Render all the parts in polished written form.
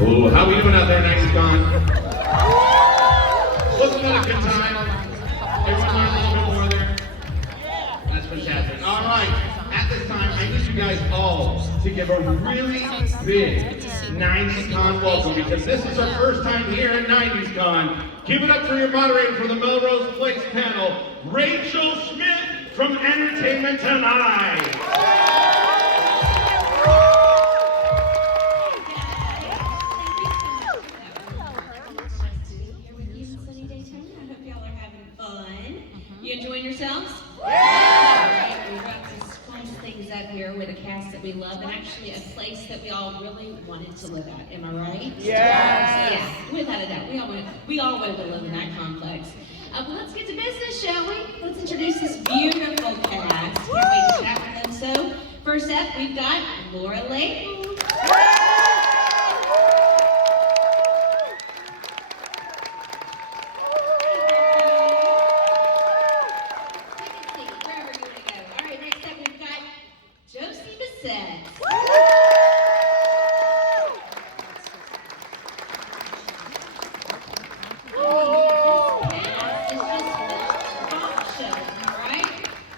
Oh, how we doing out there, 90's Con? Wasn't that a good time? Everyone learned a little bit more there? That's fantastic. All right, at this time, I need you guys all to give a really big 90's Con welcome because this is our first time here at 90's Con. Give it up for your moderator for the Melrose Place panel, Rachel Schmidt from Entertainment Tonight. You enjoying yourselves? Yeah! Alright, we've got some fun things out here with a cast that we love and actually a place that we all really wanted to live at. Am I right? Yes! Yeah, without a doubt. We all wanted to live in that complex. But let's get to business, shall we? Let's introduce this beautiful cast. Can't wait to chat with them. So, first up, we've got Leighton. Josie, Bissett.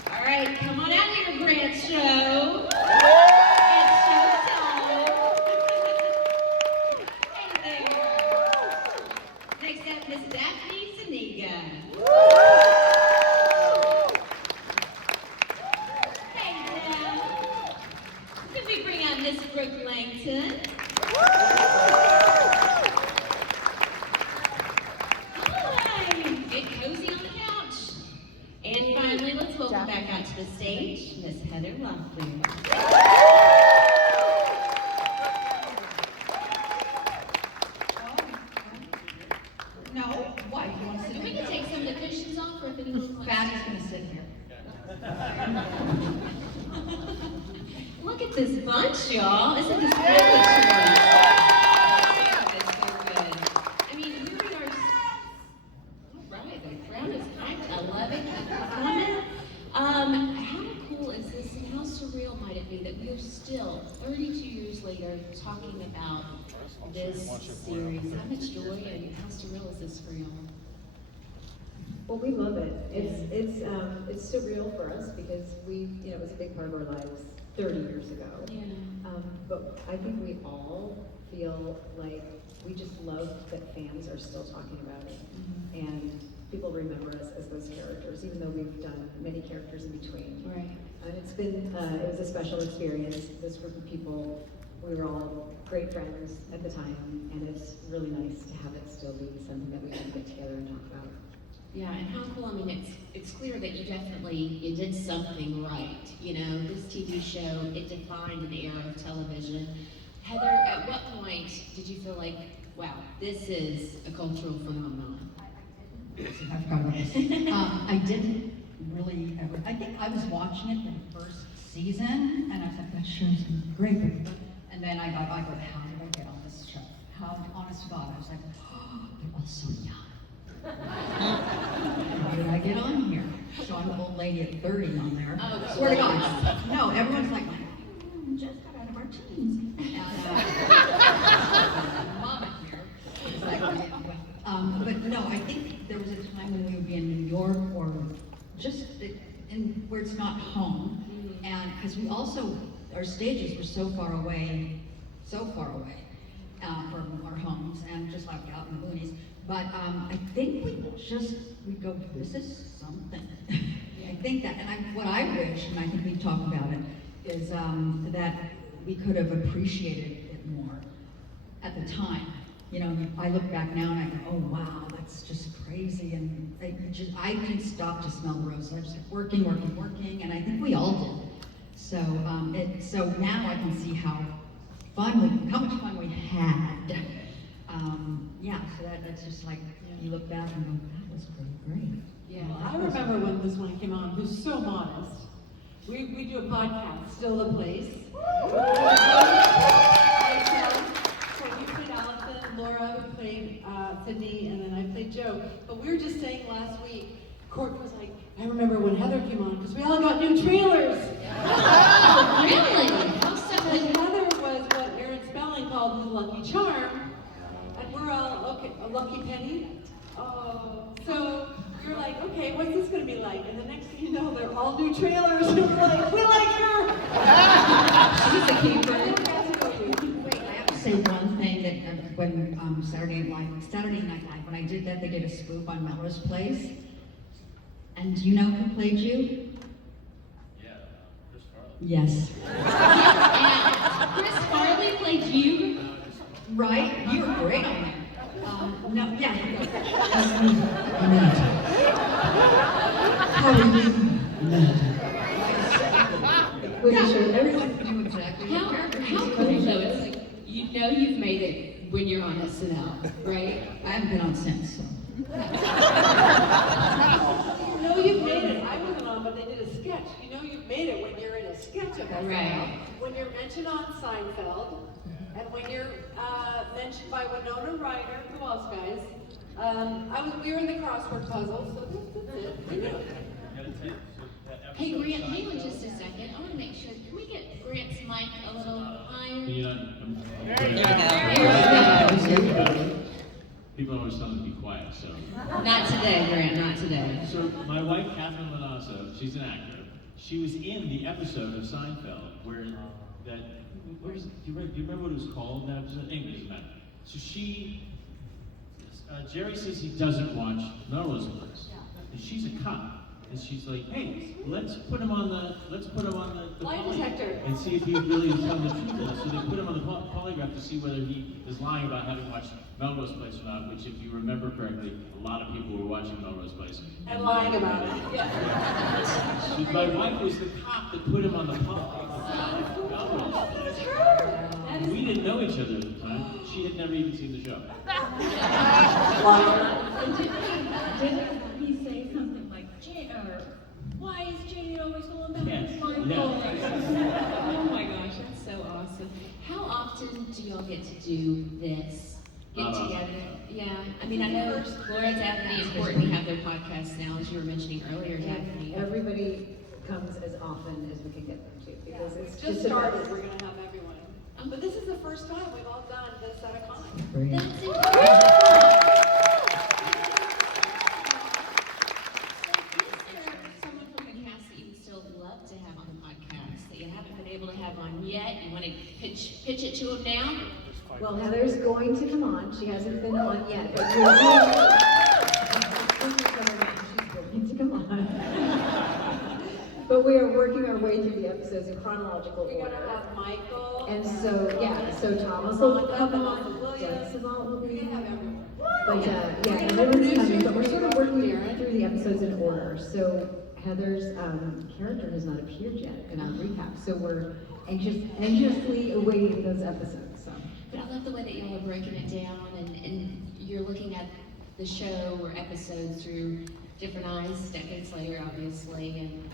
All right, come on out here, Grant Show. It's showtime. Hey there. Next up, Miss Daphne Zuniga. Could we bring out Miss Brooke Langton? Alright, get cozy on the couch. And finally, let's welcome back out to the stage, Miss Heather Locklear. No, what? You want to sit We here? can take some of the cushions off, or if anyone wants Fatty's gonna sit here. Look at this bunch, y'all. Isn't this really choice? It's so good. I mean, here we are. All right, the crowd is hyped. I love it. How cool is this, and how surreal might it be that we are still, 32 years later, talking about this series? How much joy and how surreal is this for y'all? Well, we love it. It's surreal for us because it was a big part of our lives 30 years ago. Yeah. But I think we all feel like we just love that fans are still talking about it. Mm-hmm. And people remember us as those characters, even though we've done many characters in between. Right. And it was a special experience. This group of people, we were all great friends at the time, and it's really nice to have it still be something that we can get together and talk about. Yeah, and how cool, I mean, it's clear that you did something right. You know, this TV show, it defined an era of television. Heather, at what point did you feel like, wow, this is a cultural phenomenon? I forgot about this. I didn't really ever, I think I was watching it the first season, and I was like, that show's great. And then I go, how did I get on this show? How, honest to God, I was like, oh, they're all so young. How did I get on here? So I'm an old lady at 30 on there. Oh, swear to God. No, everyone's like, just got out of our teens. Mama here. It's like, but no, I think there was a time when we would be in New York or just in where it's not home. And because we also, our stages were so far away from our homes and just like out in the boonies. But I think we go, this is something. I think that, and what I wish, and I think we talked about it, is that we could have appreciated it more at the time. You know, I look back now and I go, oh wow, that's just crazy. And I couldn't stop to smell the roses. I just kept working, and I think we all did. So, so now I can see how much fun we had. So that's just like, you look back and go, that was pretty great. Yeah, I remember when this one came on, who's so modest. We do a podcast, Still the Place. So you played Allison, Laura, we played Sydney, and then I played Joe. But we were just saying last week, Court was like, I remember when Heather came on, because we all got new trailers. Really? How so? And Heather was what Aaron Spelling called his lucky charm. lucky penny. So we were like, okay, what's this gonna be like? And the next thing you know, they're all new trailers. And we're like, we like her. She's a keeper. Wait, I have to say one thing that when Saturday Night Live, when I did that, they did a spoof on Melrose Place. And do you know who played you? Yeah, Chris Farley. Yes. And Chris Farley played you? Right? You were great on that. No, yeah. How are you? Was it sure? Everyone knew exactly. How cool though, it's like, you know you've made it when you're on SNL, right? I haven't been on since, so. you know you've made it. I wasn't on, but they did a sketch. You know you've made it when you're in a sketch of SNL. Right. When you're mentioned on Seinfeld, and when you're mentioned by Winona Ryder. Who else, guys? We were in the crossword puzzle, so that's it. We knew it. Hey Grant, hang on just a second. I want to make sure, can we get Grant's mic a little higher? You know, people always tell me to be quiet, so. Not today, Grant, not today. So my wife, Catherine Lanasso, she's an actor. She was in the episode of Seinfeld where do you remember what it was called, that episode? Anyway, it doesn't matter. So Jerry says he doesn't watch Melrose Place. And she's a cop. And she's like, hey, let's put him on the Lie polygraph detector. and see if he really is telling the truth. So they put him on the polygraph to see whether he is lying about having watched Melrose Place or not, which if you remember correctly, a lot of people were watching Melrose Place. And lying about it. Yeah. So my wife was the cop that put him on the polygraph. Melrose Place. We didn't know each other at the time. She had never even seen the show. Didn't he say something like, why is Jane always going back Yes. to my phone? Yeah. Oh my gosh, that's so awesome. How often do y'all get to do this? Get Not often. together? Yeah, I mean, I know Laura, Daphne, and Courtney have their podcasts now, as you were mentioning earlier, Daphne. Everybody comes as often as we can get them to, because it's Just just started, about. we're gonna have everyone. But this is the first time we've all done this at a con. That's incredible. Someone from the cast that you would still love to have on the podcast that you haven't been able to have on yet? You want to pitch it to them now? Well, Heather's going to come on. She hasn't been on yet, but we're she's going to come on. But we are working our way through the episodes in chronological We're order. gonna have Michael. And so, yeah, so Thomas will come on, Dennis will be. We're gonna have everyone. But yeah, everyone's coming, but we're sort of working through the episodes in order. So Heather's character has not appeared yet in our recap, so we're anxiously awaiting those episodes. So. But I love the way that y'all are breaking it down and you're looking at the show or episodes through different eyes, decades later, obviously, and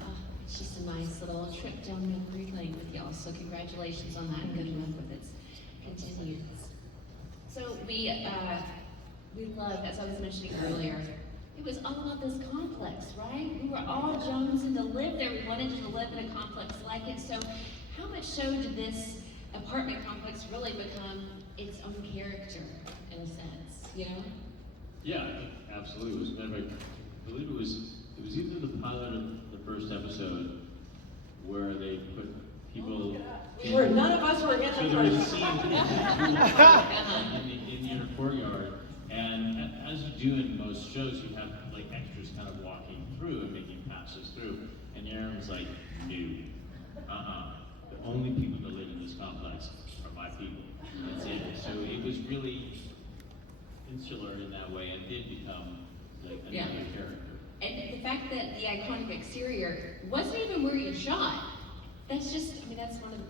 it's just a nice little trip down memory lane with y'all. So congratulations on that and good luck with its continued. So we love, as I was mentioning earlier, it was all about this complex, right? We were all jonesing to live there. We wanted to live in a complex like it. So how much so did this apartment complex really become its own character, in a sense, you know? Yeah, absolutely. It was, I believe it was either the pilot of the first episode where they put people. None of us were in So the there was a first. scene in the inner courtyard, and as you do in most shows, you have like extras kind of walking through and making passes through. And Aaron was like, "No, the only people that live in this complex are my people." That's it. So it was really insular in that way, and did become like another character. And the fact that the iconic exterior wasn't even where you shot, that's just, I mean, that's one of,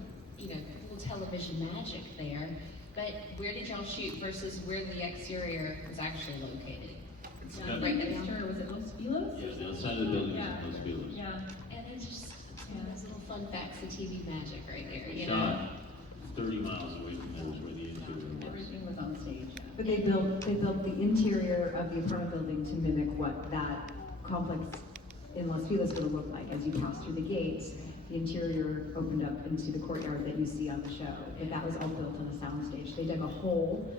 cool television magic there. But where did y'all shoot versus where the exterior was actually located? It's Yeah, kind I of- think it's sure, was it Los Feliz? Yeah, the other side of the building Yeah. is Los Feliz. Yeah. And it's just, those little fun facts of TV magic right there, We you know? shot 30 miles away from there is where the interior was. Everything was on stage. But they built the interior of the apartment building to mimic what that complex in Los Feliz is going to look like. As you pass through the gates, the interior opened up into the courtyard that you see on the show. But that was all built on a soundstage. They dug a hole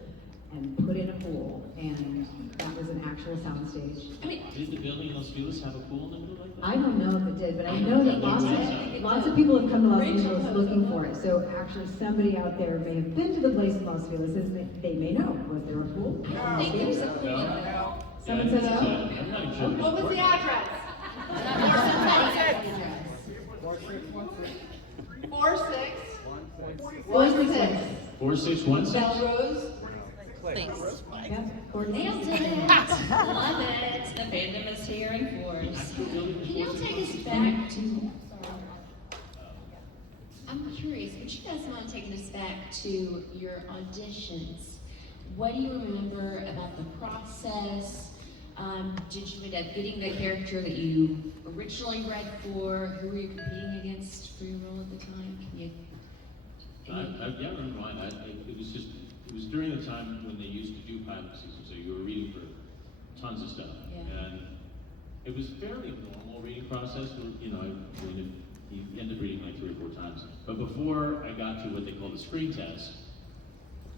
and put in a pool, and that was an actual soundstage. I mean, Did the building in Los Feliz have a pool in the middle like that? I don't know if it did, but I know that lots of people have come to Los Angeles looking for it. So actually, somebody out there may have been to the place in Los Feliz, and they may know. Was there a pool? I don't think there's a pool. No. Someone says no? I'm not joking. What was the address? 4616. 4616? Melrose. Thanks. Yeah, Courtney. Nailed it. Love it. The fandom is here in force. Can y'all take us back to? I'm curious. Would you guys mind taking us back to your auditions? What do you remember about the process? Did you end up getting the character that you originally read for? Who were you competing against for your role at the time? Can you? Yeah, I remember mine. It was during the time when they used to do pilot season, so you were reading for tons of stuff. Yeah. And it was fairly normal reading process. You know, you end up reading like 3 or 4 times. But before I got to what they call the screen test,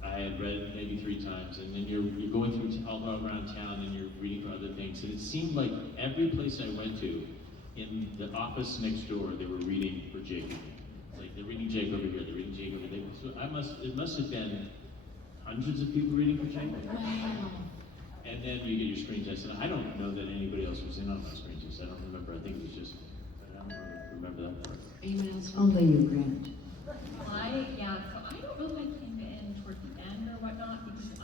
I had read it maybe 3 times, and then you're going through all around town and you're reading for other things. And it seemed like every place I went to, in the office next door, they were reading for Jake. Like they're reading Jake over here, they're reading Jake over there. So it must have been hundreds of people reading for Jake. Wow. And then you get your screen test, and I don't know that anybody else was in on my screen test. I don't remember. I think it was just, I don't remember that part. Anyone else? Only you, Grant. So I don't know if I came in towards the end or whatnot, because I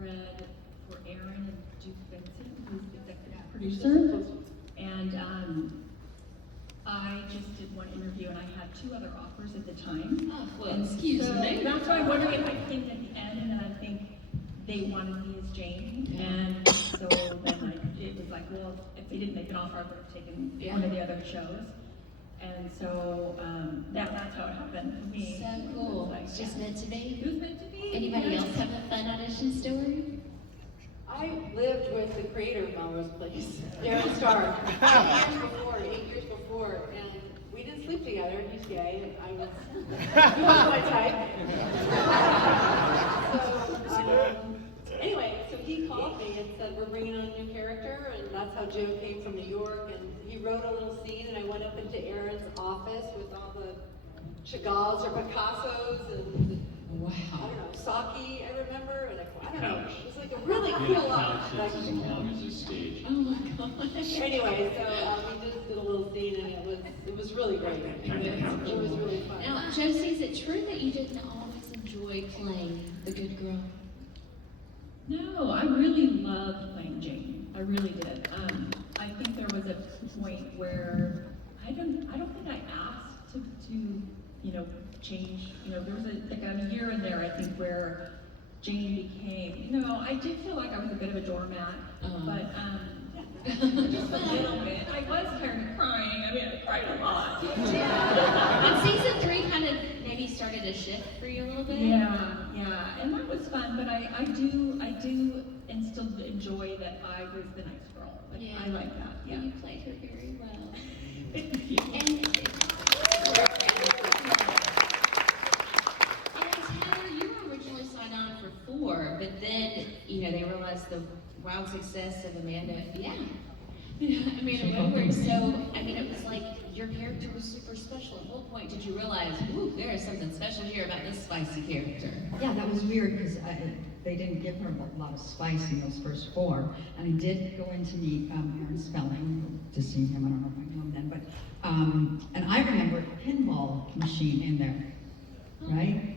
read for Aaron and Duke Vincent, who's the executive producer, and I just did one interview, and I had 2 other offers at the time. Oh, well, And excuse so me. That's why I'm wondering if I came in at the end, and then I think they wanted me as Jane, and so then it was like, well, if they didn't make an offer, I would have taken one of the other shows. And so that's how it happened for me. So It was cool. like, It's just yeah. meant to be. It was meant to be. Anybody yeah. else have a fun audition story? I lived with the creator of Melrose Place, Darren Starr, 8 years before, and we didn't sleep together. He's gay, and he was my type. Anyway, so he called me and said, we're bringing on a new character, and that's how Joe came from New York, and he wrote a little scene, and I went up into Aaron's office with all the Chagalls or Picassos, and Wow. I don't know, Saki, I remember, and I don't know, it was like a really cool Couch that's as office. long as this stage. Oh my gosh. Anyway, so we just did a little scene, and it was really great. It was really fun. Now, Josie, is it true that you didn't always enjoy playing the good girl? No, I really loved playing Jane. I really did. I think there was a point where I don't think I asked to change. There was a year in there, I think, where Jane became, I did feel like I was a bit of a doormat, but just a little bit. I was kind of crying. I mean, I cried a lot. And season 3 kind of maybe started to shift for you a little bit? Yeah, and that was fun, but I do and still enjoy that I was the nice girl. Like, Yeah. I like that, yeah. You played her very well. And Heather, you were originally signed on for 4, but then, they realized the wild success of Amanda Woodward. So, it was like your character was super special. At what point did you realize, ooh, there is something special here about this spicy character? Yeah, that was weird because they didn't give her a lot of spice in those first 4. And I did go in to meet Aaron Spelling to see him. I don't know if I know him then, but and I remember a pinball machine in there, right?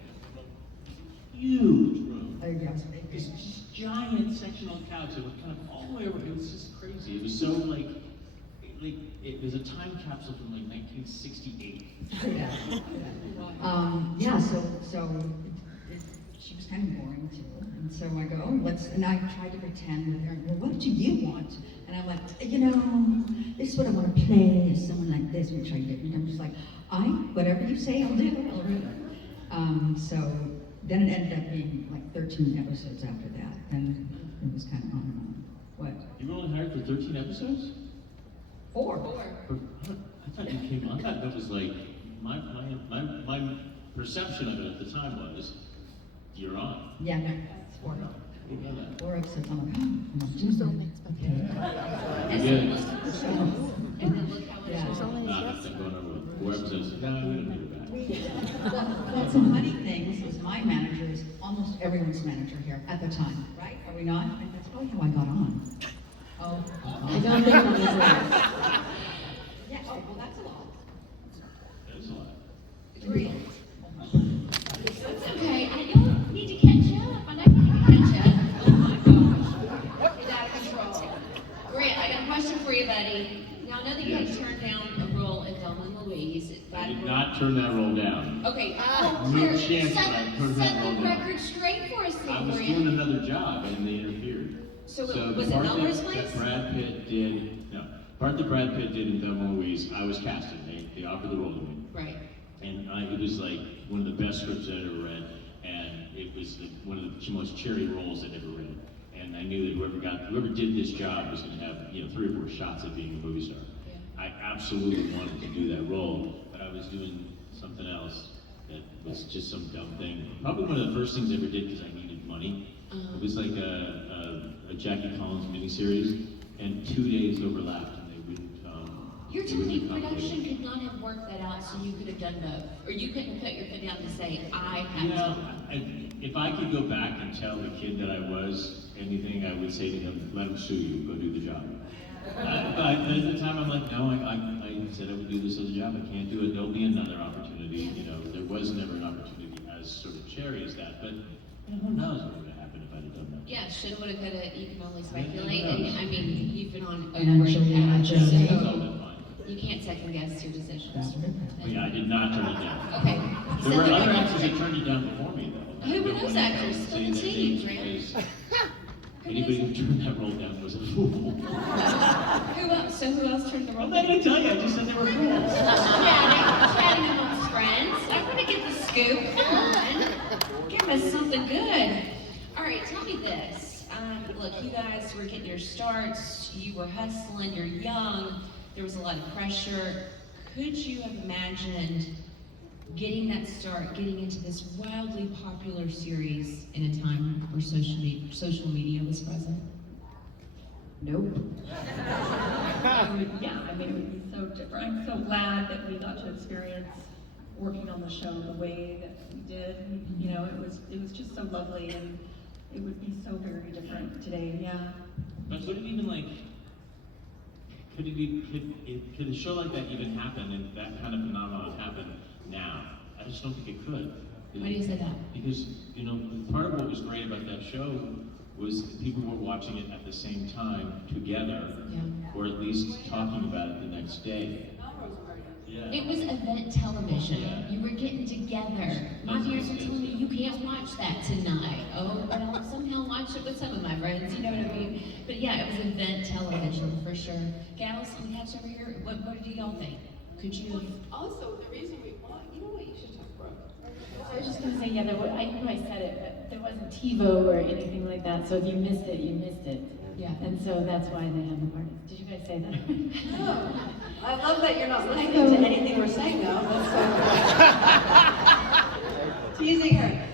Huge room. Yes. This just giant sectional couch. It was kind of all the way over. It was just crazy. It was so like it was a time capsule from like 1968. Yeah. So she was kind of boring too, and so I go, and I tried to pretend with her. Well, what do you want? And I'm like, this is what I want to play. Is someone like this, which I didn't. I'm just like, whatever you say, I'll do. So then it ended up being like 13 episodes after that. Then it was kind of on and on. What? You were only hired for 13 episodes? 4. I thought you came on. I thought that was like my perception of it at the time was you're on. Yeah, no, it's four. Didn't know that. 4 episodes, I'm like, oh, okay. And Good. then look how it Yeah. is. I'm going over with 4 episodes. No, we don't need it back. Well, some funny things is my manager is almost everyone's manager here at the time, right? Are we not? And that's probably how I got on. Oh. I don't think that was right. Yeah, oh, well, that's a lot. That is a lot. It's real. It's okay. I don't need to catch up. I know you need to catch up. Oh my gosh. It's out of control. Grant, I got a question for you, buddy. Now, I know that you had to turn down a role in Thelma and Louise. I did not turn that role down. Okay, No chance that I turned that set role the down. record straight for us, I was Grant. doing another job and they interfered. So the was it part Melrose that Place? Brad Pitt did, no, part that Brad Pitt did in Thelma and Louise, I was casting. They offered the role to me. Right. And it was like one of the best scripts I'd ever read, and it was like one of the most cherry roles I'd ever read. And I knew that whoever did this job was going to have 3 or 4 shots at being a movie star. Yeah. I absolutely wanted to do that role, but I was doing something else that was just some dumb thing. Probably one of the first things I ever did because I needed money. It was like a Jackie Collins miniseries, and 2 days overlapped, and they wouldn't. You're they telling me wouldn't production accommodate. could not have worked that out so you could have done both? Or you couldn't put your foot down to say, I have You know, to. if I could go back and tell the kid that I was anything, I would say to him, let him sue you, go do the job. But at the time, I'm like, no, I said I would do this other job, I can't do it, there'll be another opportunity. There was never an opportunity as sort of cherry as that, but who knows what would have happened if I'd have done that. Yeah, shoulda, woulda, coulda, you can only speculate. And, I mean, you've been on a And great Angelina path, Jolie. It's all so been fine. you can't second guess your decisions. But yeah, I did not turn it down. Okay. There Set were the other record actors that straight. turned it down before me, though. Who were I don't those wanna actors? say Spill the their tea, names Grant. because anybody who turned that role down was a fool. Who else? So who else turned the role I'm not down? gonna tell you, I just said they were fools. Chatting amongst friends. I want to get the scoop. Come on. Give us something good. All right, tell me this. Look, you guys were getting your starts. You were hustling. You're young. There was a lot of pressure. Could you have imagined getting that start, getting into this wildly popular series in a time where social media was present? Nope. Yeah, I mean, it would be so different. I'm so glad that we got to experience working on the show the way that we did. It was just so lovely, and it would be so very different today. Yeah. But would it even could a show like that even happen and that kind of phenomenon happen now? I just don't think it could. Why do you say that? Because, part of what was great about that show was people were watching it at the same time together, Yeah. or at least talking about it the next day. Yeah. It was event television. Yeah. You were getting together. My parents were telling me you can't watch that tonight. Oh, but I'll somehow watch it with some of my friends. You know what I mean? But yeah, it was event television for sure. Gals on the couch over here. What do y'all think? Could you have? Also, the reason we want, you know what, you should talk, Brooke. I was just gonna say, yeah, I knew I said it, but there wasn't TiVo or anything like that, so if you missed it, you missed it. Yeah. And so that's why they have the party. Did you guys say that? No. I love that you're not listening to anything we're saying though. That's so teasing her.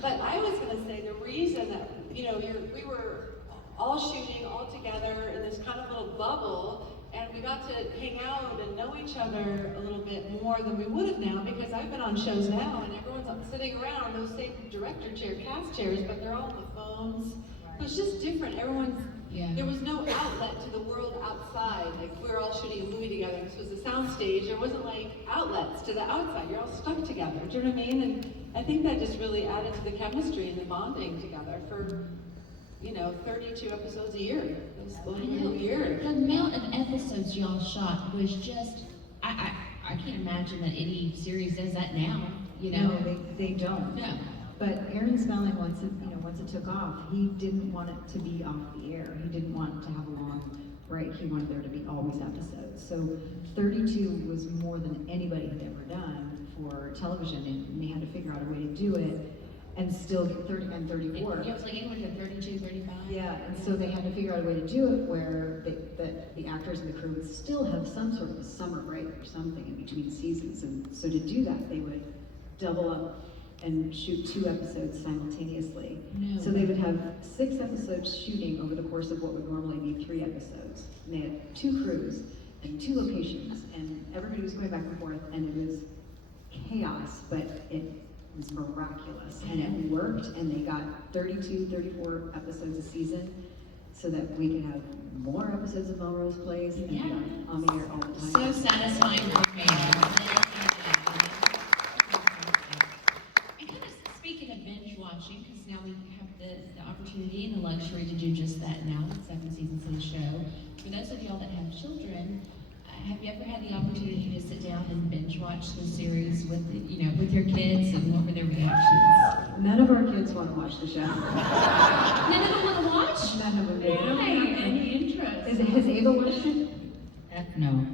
But I was gonna say the reason that, we were all shooting all together in this kind of little bubble, and we got to hang out and know each other a little bit more than we would have now, because I've been on shows now and everyone's sitting around those same director chair, cast chairs, but they're all on the phones. So it's just different. There was no outlet to the world outside. Like, we were all shooting a movie together. This was a soundstage. There wasn't like outlets to the outside. You're all stuck together. Do you know what I mean? And I think that just really added to the chemistry and the bonding together for, 32 episodes a year. It was a whole year. The amount of episodes y'all shot was just. I can't imagine that any series does that now. No, they don't. No. But Aaron Spelling, once it took off, he didn't want it to be off the air. He didn't want to have a long break. He wanted there to be always episodes. So 32 was more than anybody had ever done for television, and they had to figure out a way to do it and still get 30 and 34. It was like anyone did 32, 35. Yeah, and so they had to figure out a way to do it where the actors and the crew would still have some sort of a summer break or something in between seasons. And so to do that, they would double up and shoot 2 episodes simultaneously. No. So they would have 6 episodes shooting over the course of what would normally be 3 episodes. And they had 2 crews and 2 locations, and everybody was going back and forth, and it was chaos, but it was miraculous, and it worked, and they got 32, 34 episodes a season, so that we could have more episodes of Melrose Place and be on the air all the So time. satisfying for fans. And kind of speaking of binge watching, because now we have the opportunity and the luxury to do just that now with 7 seasons of the show. For those of y'all that have children, have you ever had the opportunity to sit down and binge watch the series with, with your kids, and what were their reactions? None of our kids want to watch the show. None of them want to watch? None of them They don't do. have any interest. Has Ava watched it? Heck no.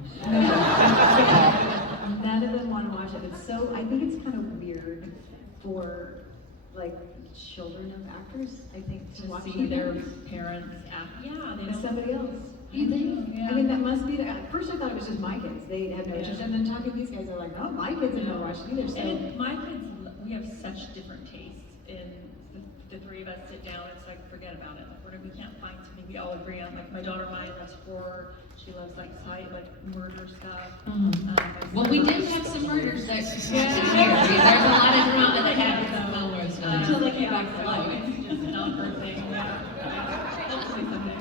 None of them want to watch it. It's so, I think it's kind of weird for, like, children of actors, I think, to watch See their their parents act, yeah, they and don't. somebody else. You think? Yeah. I mean, that must be, at first I thought it was just my kids. They had no interest. And then talking to these guys, they're like, no, my kids have never watched it either. So, And my kids, we have such different tastes, and the 3 of us sit down, it's like, forget about it. We can't find something we all agree on. Like, my daughter Maya loves horror, she loves like murder stuff. Well, we did have some murders that There's a lot of drama that happens in Melrose. Until they came back to life. It's just not her thing, yeah. Hopefully someday.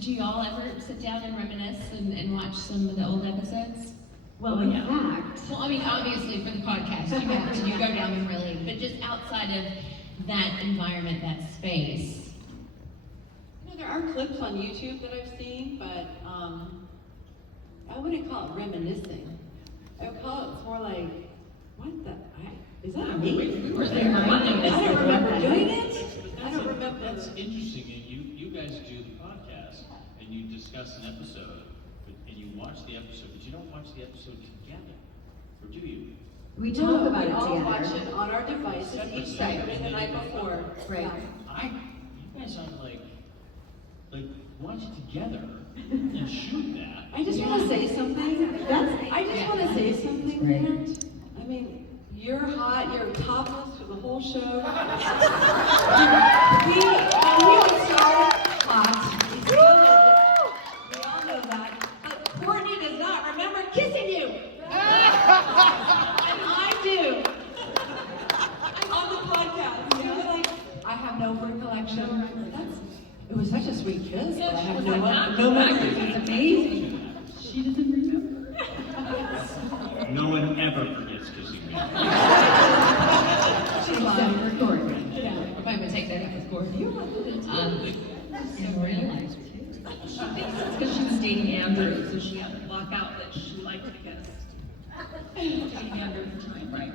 Do y'all ever sit down and reminisce and watch some of the old episodes? well, in fact, Well, I mean, obviously for the podcast, you have to, you go down and really, but just outside of that environment, that space. There are clips on YouTube that I've seen, but I wouldn't call it reminiscing. I would call it more like, what the, is that me? We were there. I don't remember doing it. I don't remember. That's interesting, and you guys do the podcast, and you discuss an episode, and you watch the episode, but you don't watch the episode together, or do you? we talk about We it all together. watch it on our devices each Saturday the night before. Right. You guys ought to like watch it together and shoot that. I just want to say something. I just want to say something, Right. parent. I mean, you're hot, you're topless for the whole show. we all started hot. We all know that. But Courtney does not remember kissing you. And I do. On the podcast. You know, like, I have no recollection. It was such a sweet kiss, but I have no memory. It's amazing. She doesn't remember. No one ever forgets kissing me. She's lying. Except for Courtney. If I would take that up with Courtney. In real life, too. She thinks it's because she was dating Andrew, so she had to block out that she liked to kiss. Dating Andrew at the time, right?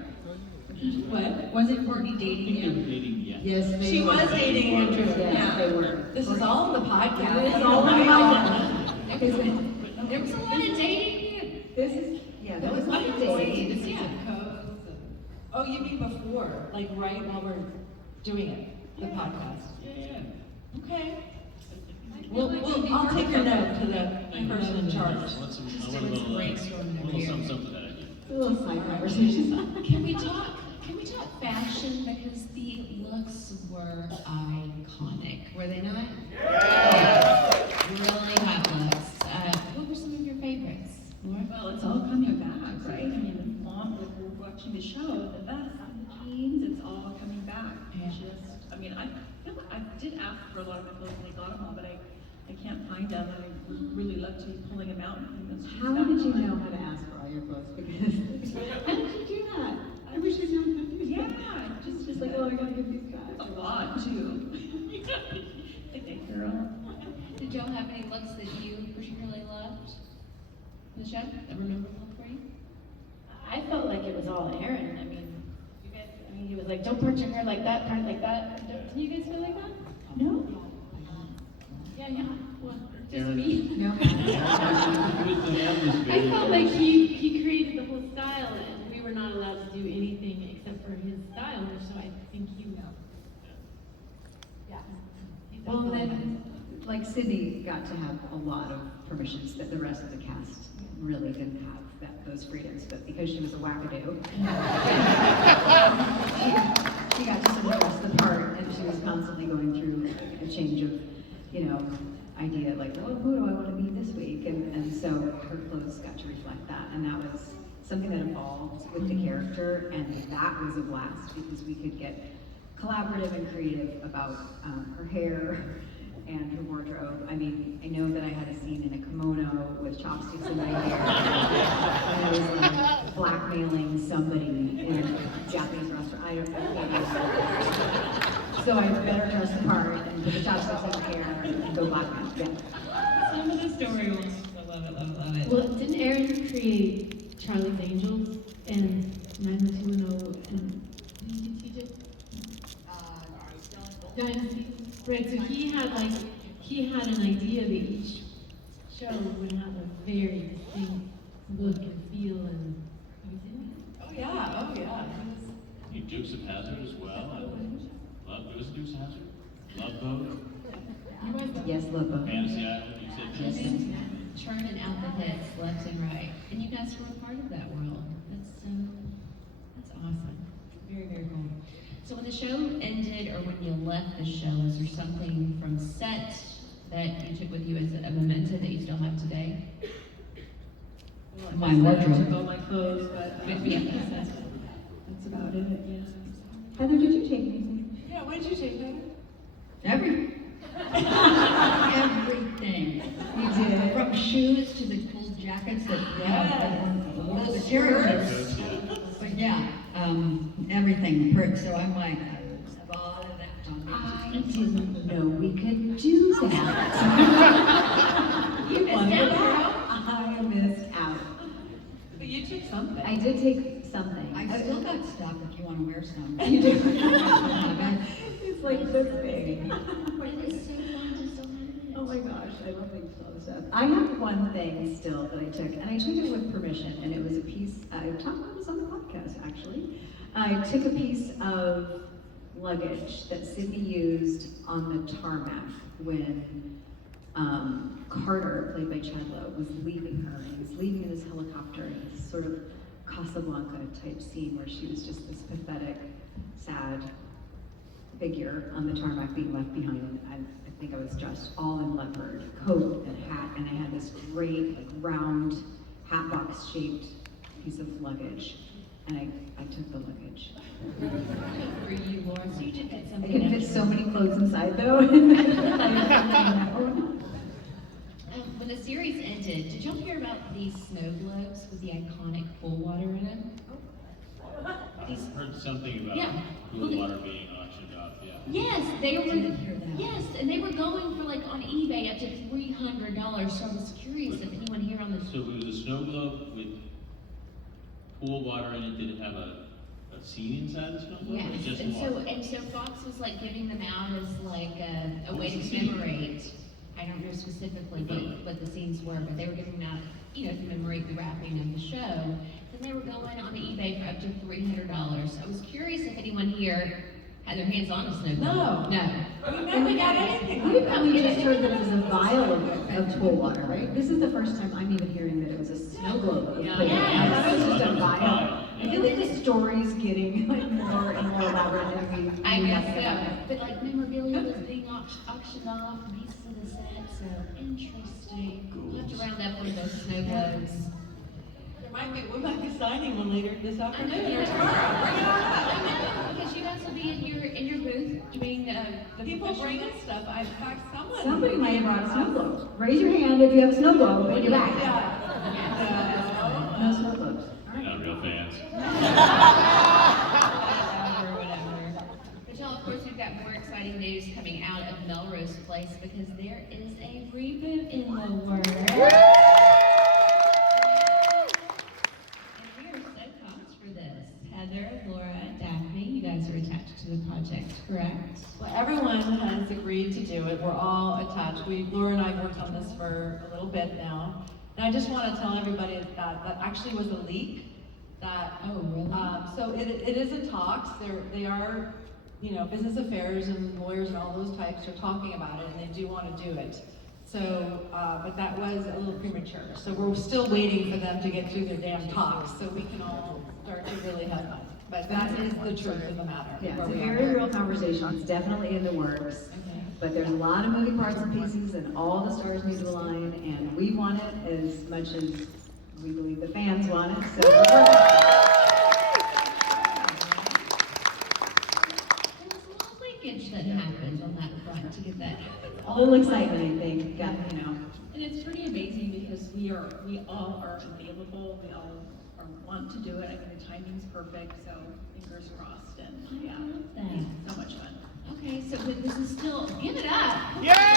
What? Wasn't Courtney dating They were Andrew? dating, yeah. Yes, they She were. was dating Andrew. Yes, they were. This is all in the podcast. This is all in the podcast. There was a lot of dating. This is, yeah, that was not a date. Oh, you mean before, like right while we're doing it, the podcast? Yeah. Okay. I'll take your note to the person in charge. I want a little something to that idea. A little side conversation. Can we talk fashion, because the looks were iconic, were they not? Really hot looks. What were some of your favorites? Laura? Well, it's all coming back, right? I mean, we're watching the show, the vest and the jeans, it's all coming back. Yeah. I mean, I feel like I did ask for a lot of my clothes and I got them all, but I can't find them. I would really love to be pulling them out and putting those jeans How back did you on. know how to ask for all your clothes? Because, how did you do that? I wish I knew how to do that. Yeah, Just like, oh, I gotta give these guys. a lot too. I think, girl. Did y'all have any looks that you particularly loved in the show that were memorable for you? I felt like it was all Aaron. I mean, you guys, he was like, don't part your hair like that, part like that. Didn't you guys feel like that? No? Yeah. Well, just Aaron. me. No. I felt like he created the whole style, and we were not allowed to do anything except for his style, so I think he know. Yeah. He felt Well, like then, like Sydney got to have a lot of permissions that the rest of the cast really didn't have those freedoms, but because she was a wackadoo, she got to sort of dress the part, and she was constantly going through a change of, idea, like, well, who do I want to be this week? And so her clothes got to reflect that, and that was something that evolved with the character, and that was a blast because we could get collaborative and creative about her hair and her wardrobe. I mean, I know that I had a scene in a kimono with chopsticks in my hair, and I was like blackmailing somebody in a Japanese restaurant. I can't remember. So I better dress the part and put the chopsticks in my hair and go blackmail. Yeah. Some of the story was, I love it, love it, love it. Well, didn't Aaron create Charlie's Angels and 90210 and did he teach it? Dynasty. Right, so he had an idea that each show would have a very distinct look and feel and Oh yeah, You Dukes of Hazzard as well. It was Dukes of Hazzard. Love Boat. Yes, Lobo. Fantasy Island. You said Just churning out the hits left and right, and you guys were a part of that world. That's awesome. Very, very cool. So when the show ended, or when you left the show, is there something from set that you took with you as a memento that you still have today? My wardrobe. All my clothes, but that's about it, yeah. Heather, did you take anything? Yeah, what did you take, Heather? Everything. You did. From shoes to the cool jackets that wore the characters. But yeah, everything. So I'm like, I have all of that on me. I didn't know we could do that. You missed out, girl. I missed out. But you took something. I did take something. I still got stuff if you want to wear some. You do. It's like this big. It is so fun to still have it. Oh my gosh, I love things all this stuff. I have one thing still that I took, and I took it with permission, and it was a piece, I talked about this on the podcast actually. I took a piece of luggage that Sydney used on the tarmac when Carter, played by Chadlow, was leaving her, and he was leaving in his helicopter in this sort of Casablanca type scene where she was just this pathetic, sad figure on the tarmac being left behind. And I think I was dressed all in leopard, coat and hat, and I had this great, like, round hat box shaped piece of luggage. And I took the luggage. For you, Laura, so you did get I something. can fit so many clothes inside though. When the series ended, did y'all hear about these snow globes with the iconic pool water in them? I've heard something about Yeah. pool water being auctioned off, yeah. Yes, they were. didn't hear that. Yes, and they were going for like on eBay up to $300. So I was curious if anyone here on the. So it was a snow globe with pool water in it. Did it have a scene inside the snow globe? Or Yes, just and water? so Fox was like giving them out as like a way to What's the scene? commemorate. I don't know specifically what the scenes were, but they were giving them out, to commemorate the wrapping of the show. Then they were going on eBay for up to $300. I was curious if anyone here had their hands on a snow globe. No. No. We never got anything. We probably just heard that it was a vial of pool water, right? This is the first time I'm even hearing that it was a snow globe of pool water. Yeah. I thought it was just a vial. I feel like the story's getting like more and more elaborate and we I knew guess nothing about so. it. But like memorabilia was being auctioned off, pieces of the set, so interesting. We'll have to round up one of those snow globes. We might be signing one later this afternoon or Yeah. tomorrow. Bring it on up. I know, because you guys will be in your booth doing the People bring us stuff. In fact, Somebody might have brought a snow globe. Raise your hand if you have a snow globe in your bag. No snow globes. You're not real fans. or whatever. But y'all, of course, we've got more exciting news coming out of Melrose Place because there is a reboot in the works. And we are so pumped for this. Heather, Laura, Daphne, you guys are attached to the project, correct? Well, everyone has agreed to do it. We're all attached. Laura and I have worked on this for a little bit now. And I just want to tell everybody that actually was a leak. Oh, really? So it is in talks. They are, business affairs and lawyers and all those types are talking about it, and they do want to do it. So, but that was a little premature. So we're still waiting for them to get through their damn talks so we can all start to really have fun. But that is the truth of the matter. Yeah, where it's a we are. very real conversation. It's definitely in the works. Okay. But there's a lot of moving parts and pieces, and all the stars need to align, and we want it as much as we believe the fans want it. So we're working. There was a little leakage that happened on that front to get that. A little excitement, I think, got, you know. And it's pretty amazing because we all are available, we all want to do it. I mean, the timing's perfect, so fingers crossed, and yeah, That. so much fun. Okay, so but this is still, give it up. Yeah!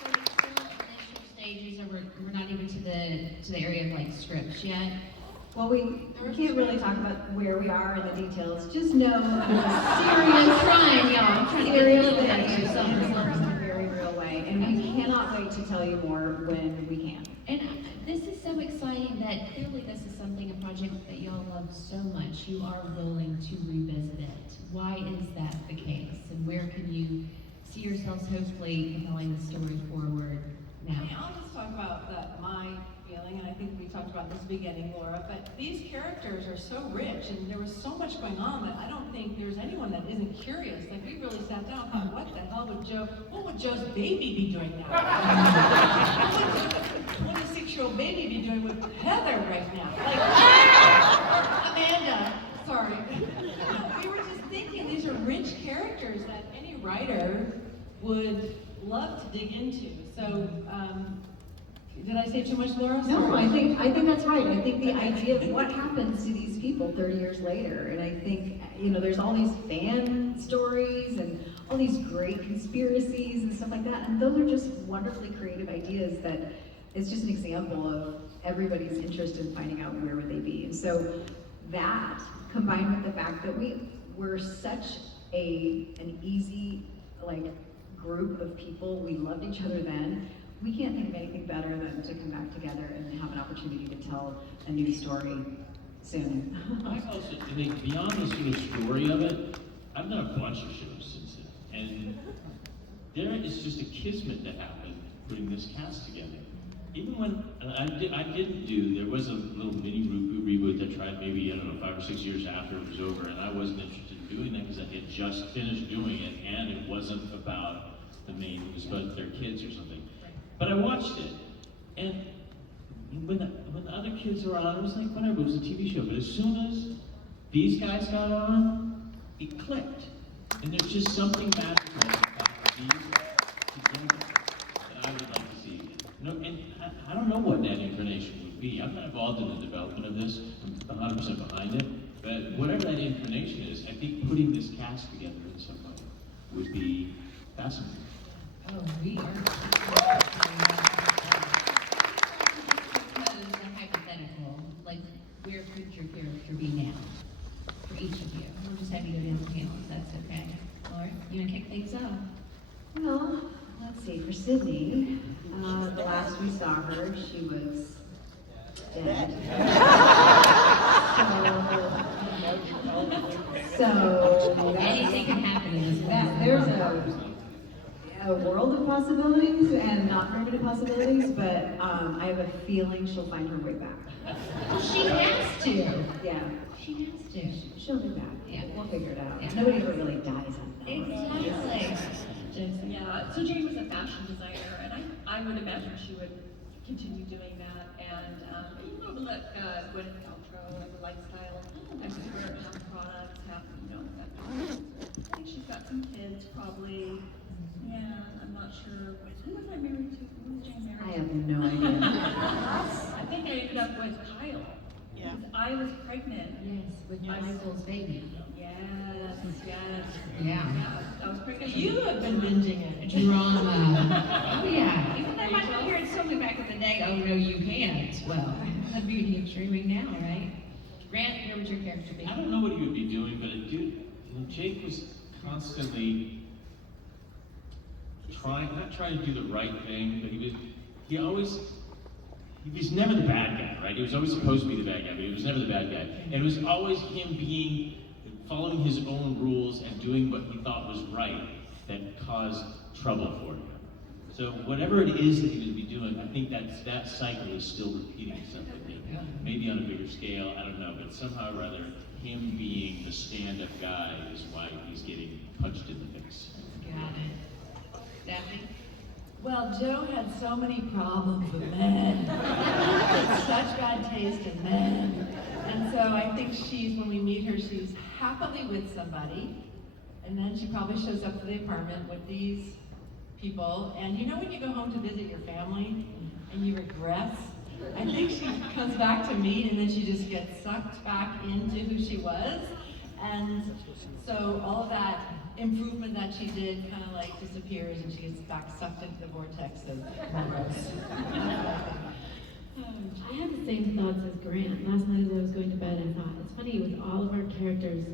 So it's still initial stages, or we're not even to the area of like scripts yet. Well, we can't really talk about where we are in the details. Just know I'm trying, y'all. I'm trying to get a little ahead of yourself. in a very real way, and we cannot wait to tell you more when we can. And this is so exciting that clearly this is something, a project that y'all love so much. You are willing to revisit it. Why is that the case? And where can you see yourselves hopefully propelling the story forward now? I mean, I'll just talk about my feeling, and I think we talked about this at the beginning, Laura, but these characters are so rich, and there was so much going on that I don't think there's anyone that isn't curious. Like, we really sat down and thought, what the hell what would Joe's baby be doing now? What would a 26-year-old baby be doing with Heather right now? Like, or Amanda, sorry. We were just thinking these are rich characters that any writer would love to dig into. So, did I say too much, Laura? No, Sorry. I think that's right. I think the idea of what happens to these people 30 years later, and I think, you know, there's all these fan stories and all these great conspiracies and stuff like that, and those are just wonderfully creative ideas that it's just an example of everybody's interest in finding out where would they be. And so that, combined with the fact that we're such an easy, like, group of people, we loved each other then, we can't think of anything better than to come back together and have an opportunity to tell a new story soon. I also think beyond the sort of story of it, I've done a bunch of shows since then, and there is just a kismet that happened putting this cast together. Even when I didn't do, there was a little mini reboot that tried maybe, I don't know, 5 or 6 years after it was over, and I wasn't interested in doing that because I had just finished doing it, and it wasn't about the main, it was about their kids or something. But I watched it, and when the other kids were on, it was like, whatever, it was a TV show. But as soon as these guys got on, it clicked. And there's just something magical about these together that I would like to see again. No, and I don't know what that inclination would be. I'm not involved in the development of this. I'm 100% behind it. But whatever that inclination is, I think putting this cast together in some way would be fascinating. Oh, we are. Propose a hypothetical, like where could your character be now? For each of you. We'll just have you go down the panel if that's okay. Laura, you wanna kick things off? Well, let's see, for Sydney, the last we saw her, she was dead. So Anything can happen in this world. there's a world of possibilities and not permanent possibilities, but I have a feeling she'll find her way back. She has to. Yeah, She has to. she'll be back. Yeah. We'll figure it out. Yeah. Nobody ever really dies on that. Exactly. Josie, yeah. So Jane was a fashion designer, and I would imagine she would continue doing that, and you know, let Gwyneth Paltrow and the lifestyle, everywhere, have products, have, you know, that. I think she's got some kids, probably. Yeah, I'm not sure. Who was I married to? Who was Jane married to? I have no idea. I think I ended up with Kyle. Yeah. I was pregnant. Yes, with Michael's baby. Yes. Yeah. I was pregnant. You have been binging it. Drama. Oh yeah. Even though my parents told me back in the day, oh no, you can't. Well, the beauty of streaming now, right? Grant, where would your character be? I don't know what he would be doing, but Jake was constantly not trying to do the right thing, but he was never the bad guy, right? He was always supposed to be the bad guy, but he was never the bad guy. And it was always him being following his own rules and doing what he thought was right that caused trouble for him. So whatever it is that he would be doing, I think that cycle is still repeating itself again. Maybe on a bigger scale, I don't know, but somehow or other, him being the stand-up guy is why he's getting punched in the face. Got it. Daphne? Well, Joe had so many problems with men. Such bad taste in men. And so I think when we meet her, she's happily with somebody. And then she probably shows up to the apartment with these people. And you know when you go home to visit your family and you regress? I think she comes back to meet and then she just gets sucked back into who she was. And so all of that improvement that she did kind of like disappears and she gets back sucked into the vortex of Melrose. I had the same thoughts as Grant. Last night as I was going to bed, I thought, it's funny, with all of our characters,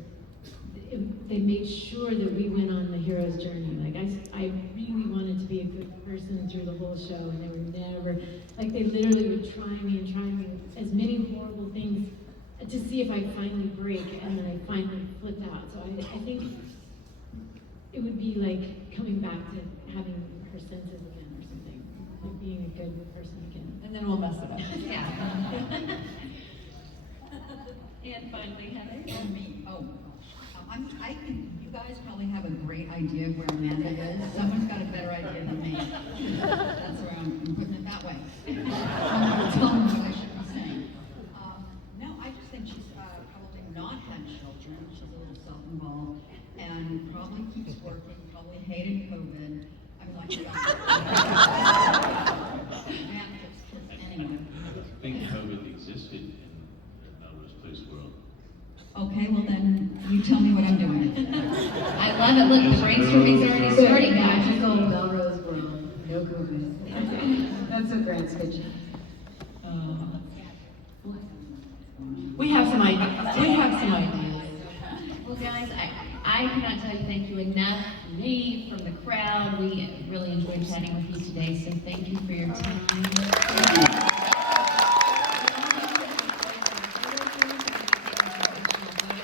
they made sure that we went on the hero's journey. Like, I really wanted to be a good person through the whole show, and they were never, like, they literally would try me as many horrible things to see if I'd finally break, and then I finally flipped out. So I think it would be like coming back to having her senses again or something, like being a good person again. And then we'll mess it up. Yeah. And finally, Heather. And me, I think you guys probably have a great idea of where Amanda is. Someone's got a better idea than me. That's where I'm putting it that way. I'm telling you what I should be saying. No, I just think she's probably not had children. She's a little self-involved and probably keeps working, probably hated COVID. I mean, like, anyway. I think COVID existed in the Melrose Place world. Okay, well then, you tell me what I'm doing. I love it. Look, the brainstorming's already starting, guys. Magical Melrose world, no COVID. That's what Grant's pitching. We have some ideas. Well, guys, I cannot tell you thank you enough. Me, from the crowd, we really enjoyed chatting with you today, so thank you for your time.